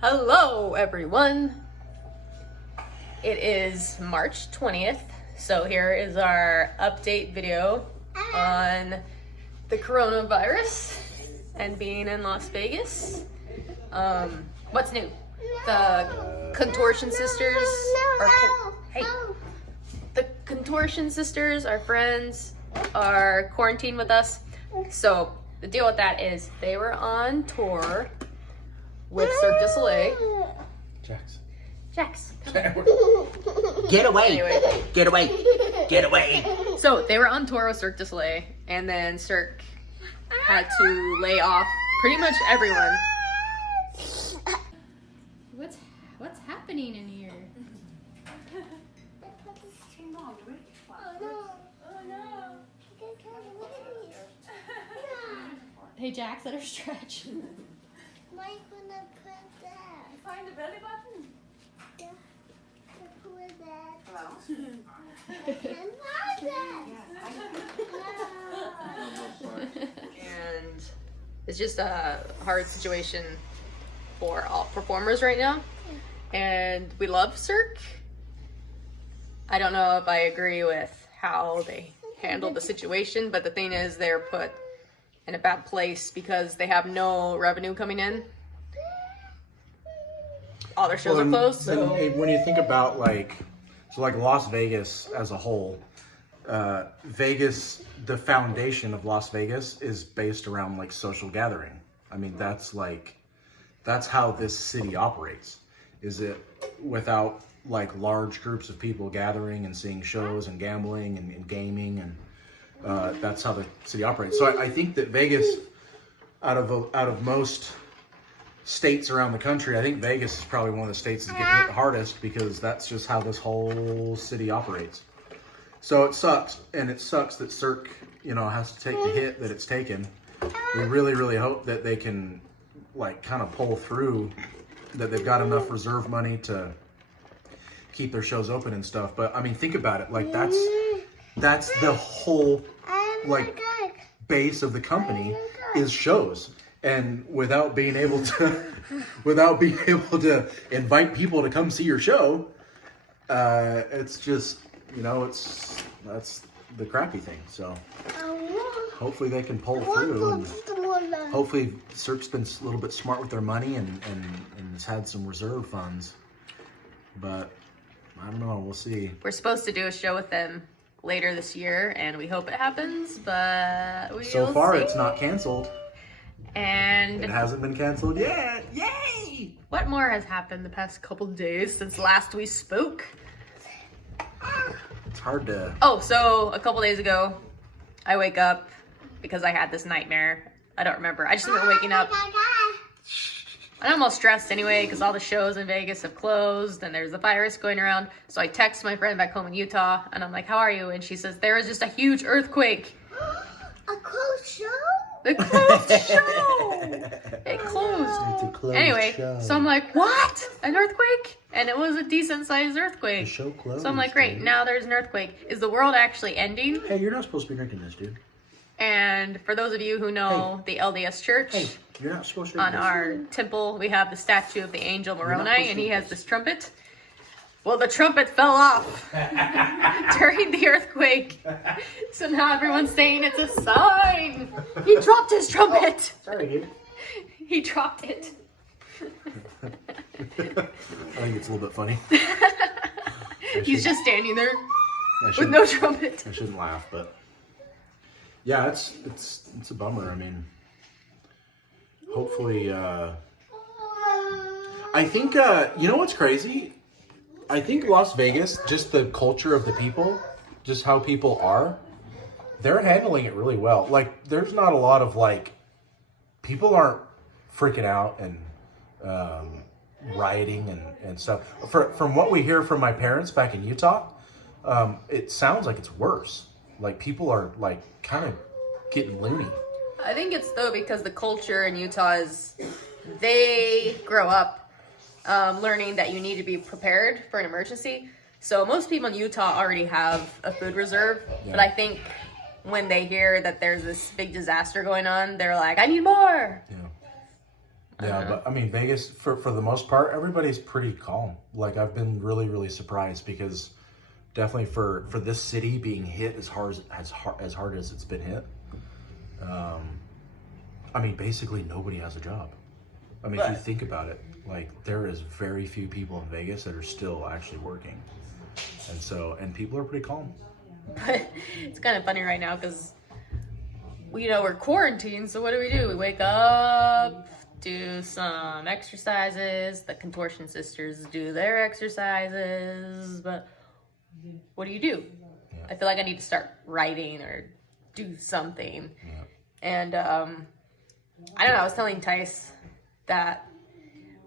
Hello everyone! It is March 20th, so here is our update video on the coronavirus and being in Las Vegas. What's new? The Contortion Sisters the Contortion Sisters, our friends, are quarantined with us. So the deal with that is they were on tour with Cirque du Soleil. Jax. Get away! Anyway. Get away! Get away! So they were on tour with Cirque du Soleil, and then Cirque had to lay off pretty much everyone. What's happening in here? Hey Jax, let her stretch. Why gonna put that? Find the belly button. Yeah. Put that. Hello. And that. And it's just a hard situation for all performers right now. And we love Cirque. I don't know if I agree with how they handled the situation, but the thing is they're put in a bad place because they have no revenue coming in. All their shows are closed. So when you think about like Las Vegas as a whole, Vegas, the foundation of Las Vegas is based around like social gathering. I mean, that's how this city operates. Is it without like large groups of people gathering and seeing shows and gambling and gaming, and that's how the city operates. So I think that Vegas, out of most states around the country, I think Vegas is probably one of the states that's getting hit the hardest because that's just how this whole city operates. So it sucks, and it sucks that Cirque, has to take the hit that it's taken. We really, really hope that they can like kind of pull through, that they've got enough reserve money to keep their shows open and stuff. But I mean, think about it, like that's the whole like base of the company is shows. And without being able to invite people to come see your show, it's just, that's the crappy thing. So hopefully they can pull through. And hopefully Cirque's been a little bit smart with their money and has had some reserve funds. But I don't know, we'll see. we're supposed to do a show with them later this year, and we hope it happens, but So far see. it's not canceled. And It hasn't been canceled yet. Yay! what more has happened the past couple days since last we spoke? It's hard to... Oh, so a couple days ago, I wake up because I had this nightmare. I don't remember. I just remember waking up. I'm all stressed anyway because all the shows in Vegas have closed and there's a virus going around. So I text my friend back home in Utah and I'm like, how are you? And she says, there was just a huge earthquake. A closed show? The closed show! It closed. It's a closed Anyway, show. so I'm like, what? An earthquake? And it was a decent sized earthquake. The show closed. So I'm like, great, dude. now there's an earthquake. Is the world actually ending? Hey, you're not supposed to be drinking this, dude. And for those of you who know the LDS Church, Hey, you're not supposed to on drink this. our temple, we have the statue of the angel not Moroni, supposed and to he do has this. this trumpet. Well, the trumpet fell off during the earthquake. So now everyone's saying it's a sign. He dropped his trumpet. Sorry, dude. He dropped it. I think it's a little bit funny. He's just standing there I with shouldn't- no trumpet. I shouldn't laugh, but yeah, it's a bummer. I mean, hopefully, I think you know what's crazy? I think Las Vegas, just the culture of the people, just how people are, they're handling it really well. Like, there's not a lot of like, people aren't freaking out and rioting and stuff. From what we hear from my parents back in Utah, it sounds like it's worse. Like, people are like kind of getting loony. I think it's though because the culture in Utah is they grow up learning that you need to be prepared for an emergency. So most people in Utah already have a food reserve, but I think when they hear that there's this big disaster going on, they're like, I need more. Yeah. Yeah, but I mean, Vegas, for the most part, everybody's pretty calm. Like, I've been really, really surprised because definitely for this city being hit as hard as it's been hit, I mean, basically nobody has a job. I mean, if you think about it, like, there is very few people in Vegas that are still actually working. And people are pretty calm. But it's kind of funny right now because we're quarantined, so what do? We wake up, do some exercises, the contortion sisters do their exercises, but what do? Yeah. I feel like I need to start writing or do something. Yeah. And I don't know, I was telling Tice that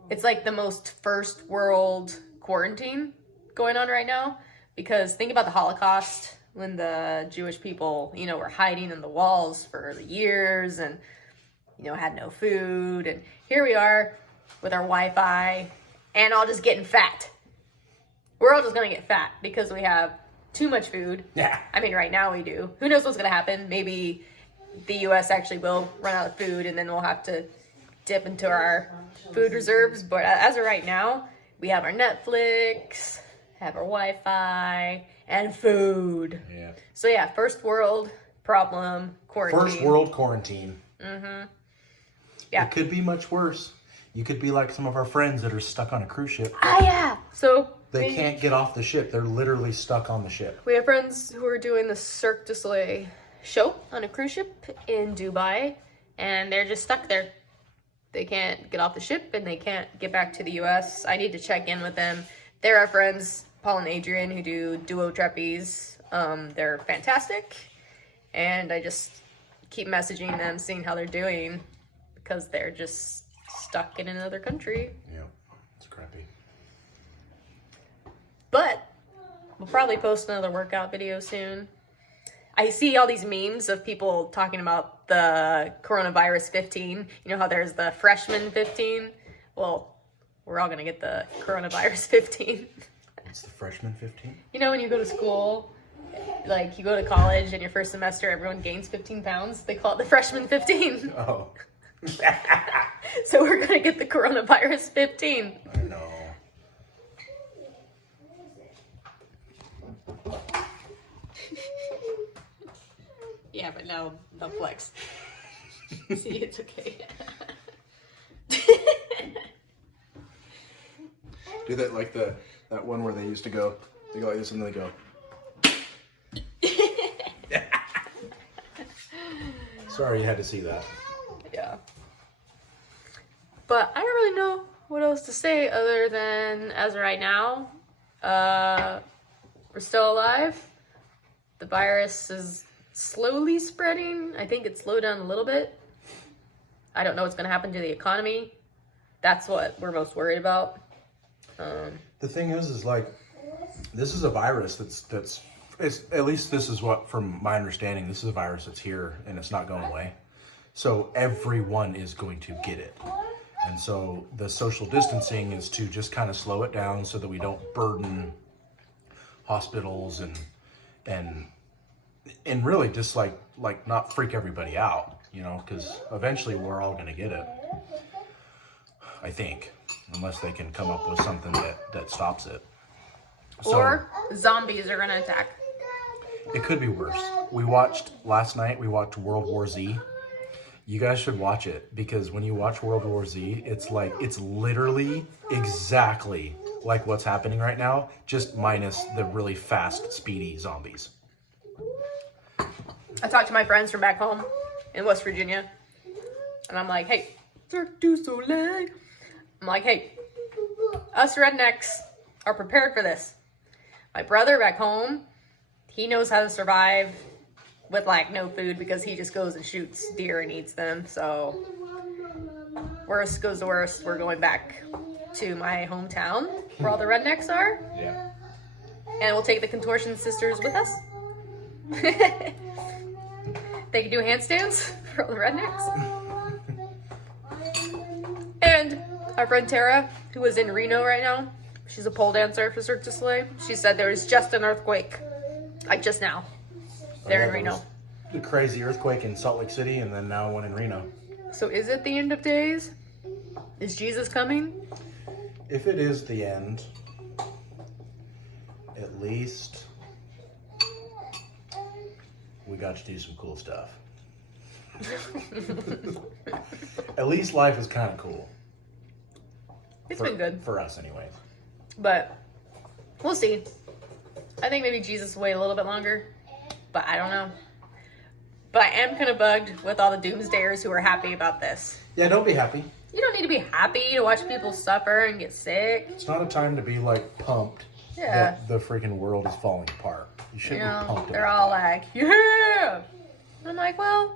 it's like the most first world quarantine going on right now, because think about the Holocaust, when the Jewish people, were hiding in the walls for years and, had no food. And here we are with our Wi-Fi and all just getting fat. We're all just going to get fat because we have too much food. Yeah. I mean, right now we do. Who knows what's going to happen? Maybe the U.S. actually will run out of food and then we'll have to dip into our food reserves. But as of right now, we have our Netflix, have our Wi-Fi, and food. Yeah. So yeah, first world problem, quarantine. First world quarantine. Mm-hmm. Yeah. It could be much worse. You could be like some of our friends that are stuck on a cruise ship. Ah, yeah. So they can't get off the ship. They're literally stuck on the ship. We have friends who are doing the Cirque du Soleil show on a cruise ship in Dubai, and they're just stuck there. They can't get off the ship, and they can't get back to the U.S. I need to check in with them. They're our friends, Paul and Adrian, who do duo trapeze. They're fantastic, and I just keep messaging them, seeing how they're doing, because they're just stuck in another country. Yeah, it's crappy. But we'll probably post another workout video soon. I see all these memes of people talking about the coronavirus 15. You know how there's the freshman 15? Well, we're all going to get the coronavirus 15. What's the freshman 15? You know when you go to school, like you go to college and your first semester, everyone gains 15 pounds? They call it the freshman 15. Oh. So we're going to get the coronavirus 15. I know. Yeah, but no flex. See, it's okay. Do that like that one where they used to go. They go like this and then they go. Sorry you had to see that. Yeah. But I don't really know what else to say other than, as of right now, we're still alive. The virus is slowly spreading. I think it slowed down a little bit. I don't know what's going to happen to the economy. That's what we're most worried about. The thing is like, this is a virus that's at least this is what, from my understanding, this is a virus that's here and it's not going away. So everyone is going to get it. And so the social distancing is to just kind of slow it down so that we don't burden hospitals and really just like not freak everybody out, because eventually we're all going to get it. I think, unless they can come up with something that stops it. Or zombies are going to attack. It could be worse. Last night we watched World War Z. You guys should watch it, because when you watch World War Z, it's literally exactly like what's happening right now, just minus the really fast, speedy zombies. I talked to my friends from back home in West Virginia, and I'm like, hey, Cirque du Soleil. I'm like, hey, us rednecks are prepared for this. My brother back home, he knows how to survive with no food because he just goes and shoots deer and eats them. So worst goes to worst, we're going back to my hometown where all the rednecks are. Yeah. And we'll take the contortion sisters with us. They can do handstands for all the rednecks. And our friend Tara, who is in Reno right now, she's a pole dancer for Cirque du Soleil. She said there was just an earthquake, just now. They're in Reno. The crazy earthquake in Salt Lake City, and then now one in Reno. So is it the end of days? Is Jesus coming? If it is the end, at least we got to do some cool stuff. At least life is kind of cool. It's been good. For us, anyways. But we'll see. I think maybe Jesus will wait a little bit longer. But I don't know. But I am kind of bugged with all the doomsdayers who are happy about this. Yeah, don't be happy. You don't need to be happy to watch people suffer and get sick. It's not a time to be like pumped Yeah. that the freaking world is falling apart. You You shouldn't know, be pumped they're about all that. like, yeah. And I'm like, well,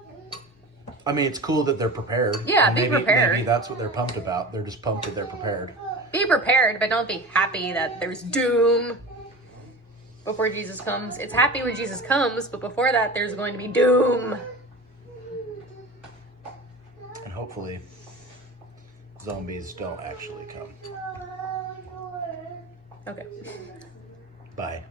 I mean, it's cool that they're prepared. Yeah, And be prepared. Maybe that's what they're pumped about. They're just pumped that they're prepared. be prepared, but don't be happy that there's doom before Jesus comes. It's happy when Jesus comes, but before that, there's going to be doom. And hopefully, zombies don't actually come. Okay. Bye.